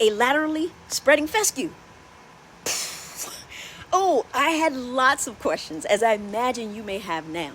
a laterally spreading fescue. Oh, I had lots of questions, as I imagine you may have now.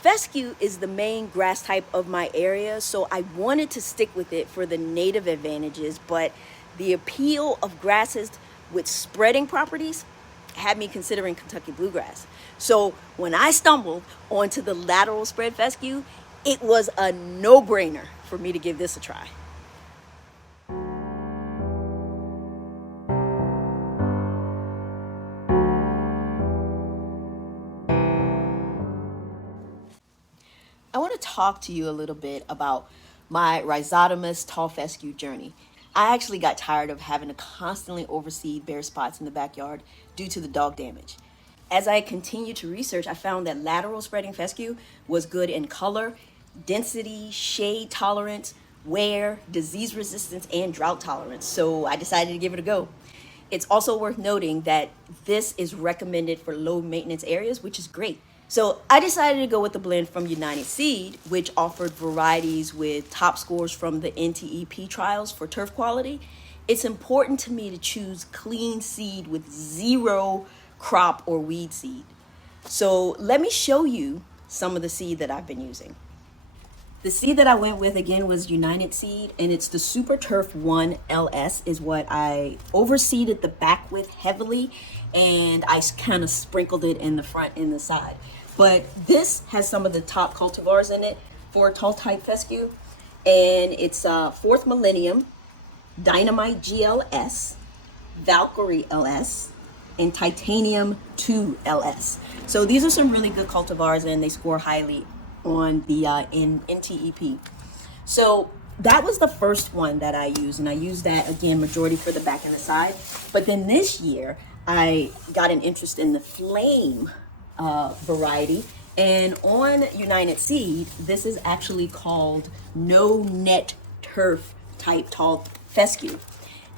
Fescue is the main grass type of my area, so I wanted to stick with it for the native advantages, but the appeal of grasses with spreading properties had me considering Kentucky bluegrass. So when I stumbled onto the lateral spread fescue, it was a no-brainer for me to give this a try. I want to talk to you a little bit about my Rhizomatous Tall Fescue journey. I actually got tired of having to constantly oversee bare spots in the backyard due to the dog damage. As I continued to research, I found that lateral spreading fescue was good in color, density, shade tolerance, wear, disease resistance, and drought tolerance. So I decided to give it a go. It's also worth noting that this is recommended for low maintenance areas, which is great. So I decided to go with the blend from United Seed, which offered varieties with top scores from the NTEP trials for turf quality. It's important to me to choose clean seed with zero crop or weed seed. So let me show you some of the seed that I've been using. The seed that I went with again was United Seed, and it's the Super Turf 1 LS is what I overseeded the back with heavily, and I kind of sprinkled it in the front and the side. But this has some of the top cultivars in it for tall type fescue, and it's 4th Millennium, Dynamite GLS, Valkyrie LS, and Titanium 2 LS. So these are some really good cultivars, and they score highly on the in NTEP. So that was the first one that I used, and I used that again majority for the back and the side. But then this year I got an interest in the Flame variety, and on United Seed this is actually called no net turf type tall fescue.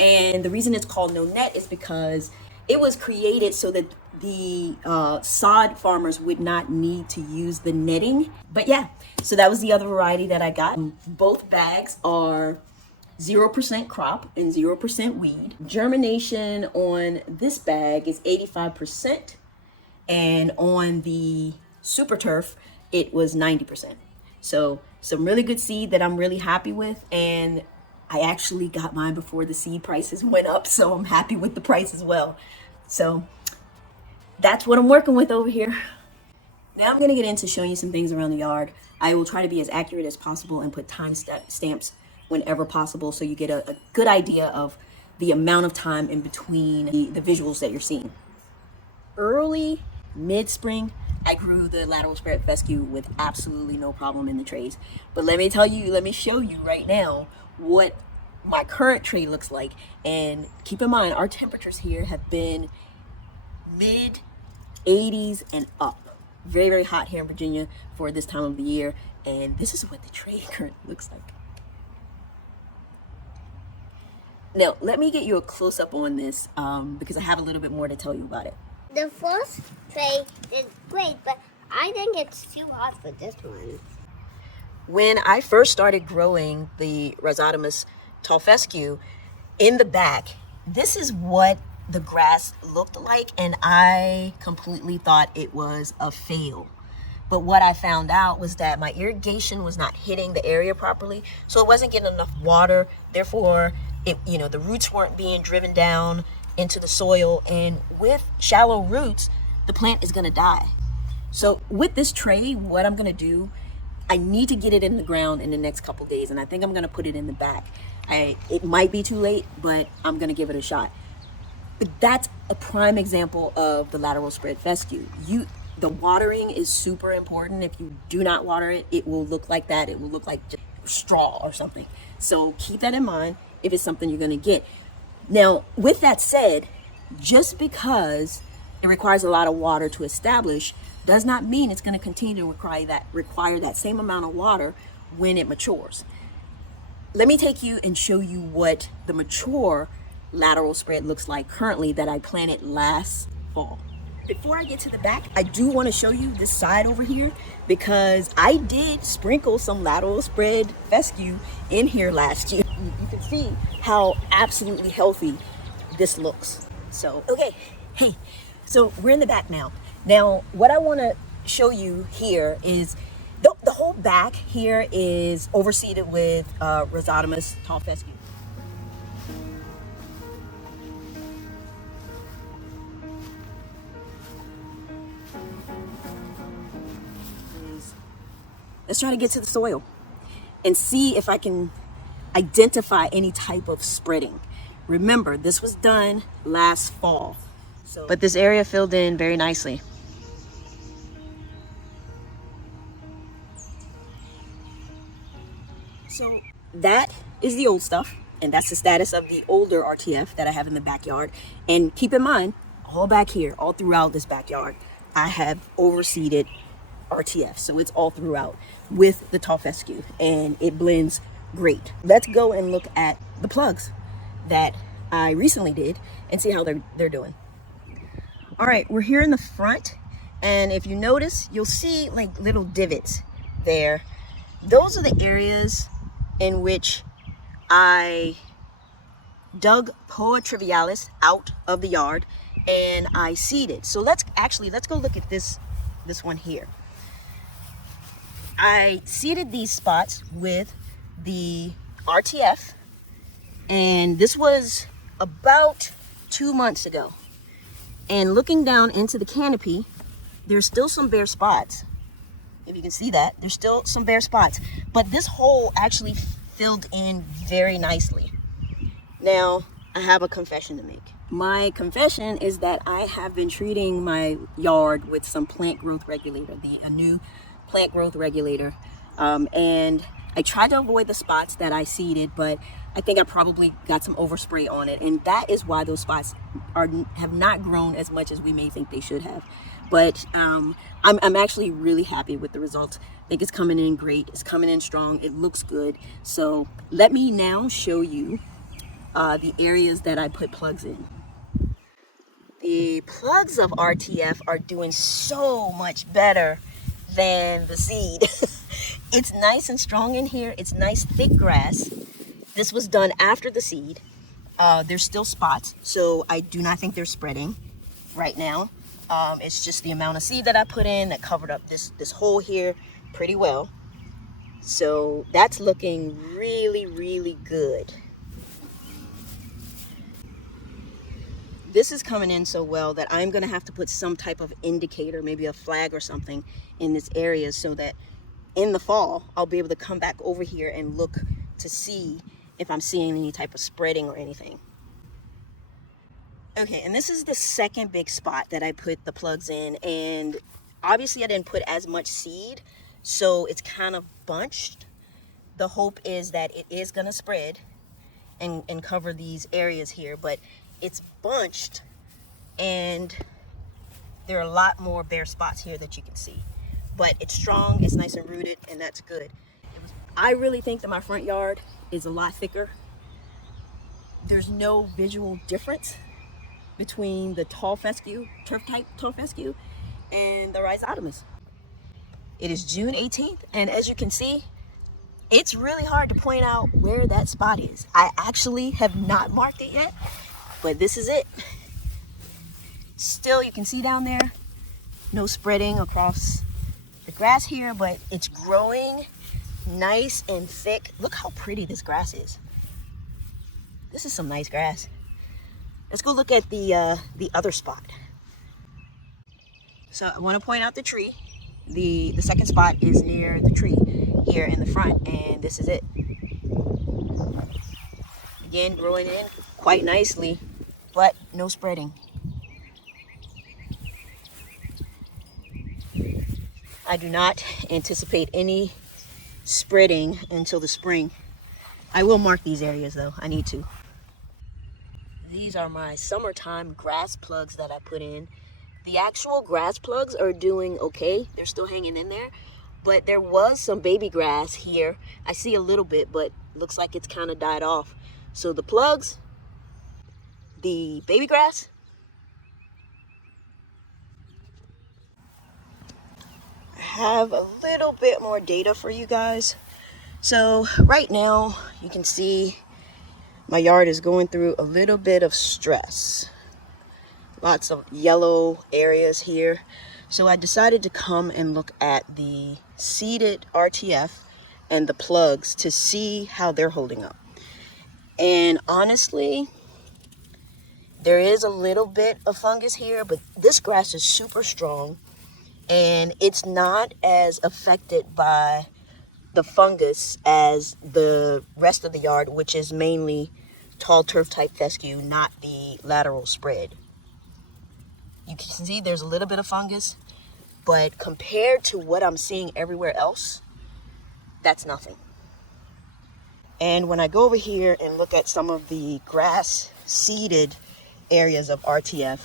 And the reason it's called no net is because it was created so that the sod farmers would not need to use the netting. But yeah, so that was the other variety that I got. Both bags are 0% crop and 0% weed. Germination on this bag is 85%, and on the Super Turf it was 90%. So some really good seed that I'm really happy with, and I actually got mine before the seed prices went up, so I'm happy with the price as well. So that's what I'm working with over here. Now I'm going to get into showing you some things around the yard. I will try to be as accurate as possible and put time stamps whenever possible, so you get a good idea of the amount of time in between the visuals that you're seeing. Early mid-spring, I grew the lateral spread fescue with absolutely no problem in the trays. But let me show you right now what my current tray looks like. And keep in mind, our temperatures here have been mid 80s and up. Very, very hot here in Virginia for this time of the year. And this is what the tray currently looks like. Now, let me get you a close-up on this because I have a little bit more to tell you about it. The first tray is great, but I think it's too hot for this one. When I first started growing the Rhizomatous Tall Fescue in the back, this is what the grass looked like, and I completely thought it was a fail. But what I found out was that my irrigation was not hitting the area properly, so it wasn't getting enough water. Therefore, the roots weren't being driven down into the soil, and with shallow roots, the plant is gonna die. So with this tray, what I'm gonna do, I need to get it in the ground in the next couple days, and I think I'm gonna put it in the back. It might be too late, but I'm gonna give it a shot. But that's a prime example of the lateral spread fescue. The watering is super important. If you do not water it, it will look like that. It will look like just straw or something. So keep that in mind if it's something you're gonna get. Now, with that said, just because it requires a lot of water to establish does not mean it's going to continue to require that same amount of water when it matures. Let me take you and show you what the mature lateral spread looks like currently that I planted last fall. Before I get to the back, I do want to show you this side over here because I did sprinkle some lateral spread fescue in here last year. You can see how absolutely healthy this looks. So, okay, hey, so we're in the back now. Now, what I want to show you here is the whole back here is overseeded with Rhizomatous Tall Fescue. Let's try to get to the soil and see if I can identify any type of spreading. Remember, this was done last fall. But this area filled in very nicely. So that is the old stuff, and that's the status of the older RTF that I have in the backyard. And keep in mind, all back here, all throughout this backyard, I have overseeded RTF. So it's all throughout with the tall fescue, and it blends great. Let's go and look at the plugs that I recently did and see how they're doing. All right, we're here in the front, and if you notice, you'll see like little divots there. Those are the areas in which I dug Poa trivialis out of the yard and I seeded. So let's go look at this one here. I seeded these spots with the RTF, and this was about 2 months ago. And looking down into the canopy, there's still some bare spots. If you can see that, there's still some bare spots. But this hole actually filled in very nicely. Now, I have a confession to make. My confession is that I have been treating my yard with some plant growth regulator, a new plant growth regulator. And I tried to avoid the spots that I seeded, but I think I probably got some overspray on it. And that is why those spots have not grown as much as we may think they should have. But I'm actually really happy with the results. I think it's coming in great. It's coming in strong. It looks good. So let me now show you the areas that I put plugs in. The plugs of RTF are doing so much better than the seed. It's nice and strong in here. It's nice thick grass. This was done after the seed. There's still spots, so I do not think they're spreading right now. It's just the amount of seed that I put in that covered up this hole here pretty well. So that's looking really, really good. This is coming in so well that I'm gonna have to put some type of indicator, maybe a flag or something in this area so that in the fall, I'll be able to come back over here and look to see if I'm seeing any type of spreading or anything. Okay, and this is the second big spot that I put the plugs in, and obviously I didn't put as much seed, so it's kind of bunched. The hope is that it is gonna spread and cover these areas here, but it's bunched and there are a lot more bare spots here that you can see. But it's strong, it's nice and rooted, and that's good. I really think that my front yard is a lot thicker. There's no visual difference between the tall fescue, turf type tall fescue, and the Rhizomatous. It is June 18th, and as you can see, it's really hard to point out where that spot is. I actually have not marked it yet, but this is it. Still, you can see down there, no spreading across the grass here, but it's growing nice and thick. Look how pretty this grass is. This is some nice grass. Let's go look at the other spot. So I want to point out the tree. The second spot is near the tree here in the front, and this is it. Again, growing in quite nicely, but no spreading. I do not anticipate any spreading until the spring. I will mark these areas though, I need to. These are my summertime grass plugs that I put in. The actual grass plugs are doing okay. They're still hanging in there, but there was some baby grass here. I see a little bit, but looks like it's kind of died off. So the plugs, the baby grass, have a little bit more data for you guys. So right now you can see my yard is going through a little bit of stress. Lots of yellow areas here. So I decided to come and look at the seeded RTF and the plugs to see how they're holding up. And honestly, there is a little bit of fungus here, but this grass is super strong and it's not as affected by the fungus as the rest of the yard, which is mainly tall turf type fescue, not the lateral spread. You can see there's a little bit of fungus, but compared to what I'm seeing everywhere else, that's nothing. And when I go over here and look at some of the grass seeded areas of RTF,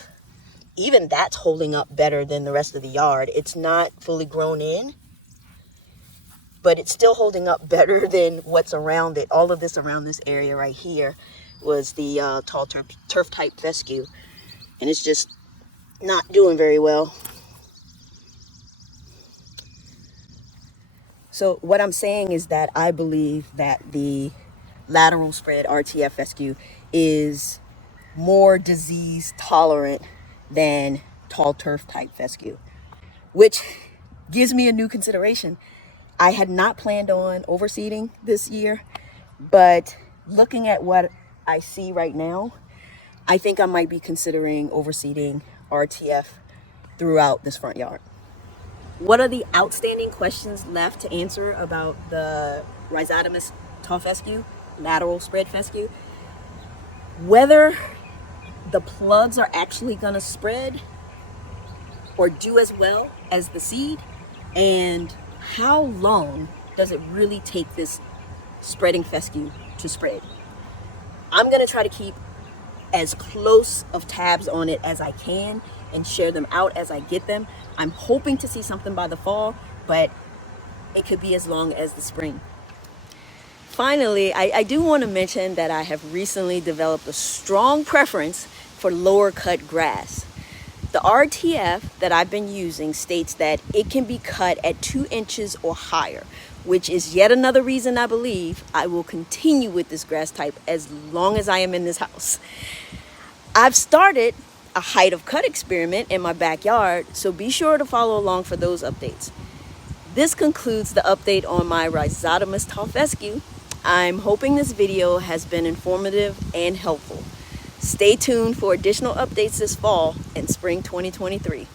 even that's holding up better than the rest of the yard. It's not fully grown in, but it's still holding up better than what's around it. All of this around this area right here was the tall turf type fescue, and it's just not doing very well. So what I'm saying is that I believe that the lateral spread RTF fescue is more disease tolerant than tall turf type fescue, which gives me a new consideration. I had not planned on overseeding this year, but looking at what I see right now, I think I might be considering overseeding RTF throughout this front yard. What are the outstanding questions left to answer about the Rhizomatous Tall Fescue, lateral spread fescue? Whether the plugs are actually going to spread or do as well as the seed, and how long does it really take this spreading fescue to spread? I'm going to try to keep as close of tabs on it as I can and share them out as I get them. I'm hoping to see something by the fall, but it could be as long as the spring. Finally, I do want to mention that I have recently developed a strong preference for lower cut grass. The RTF that I've been using states that it can be cut at 2 inches or higher, which is yet another reason I believe I will continue with this grass type as long as I am in this house. I've started a height of cut experiment in my backyard, so be sure to follow along for those updates. This concludes the update on my Rhizomatous Tall Fescue. I'm hoping this video has been informative and helpful. Stay tuned for additional updates this fall and spring 2023.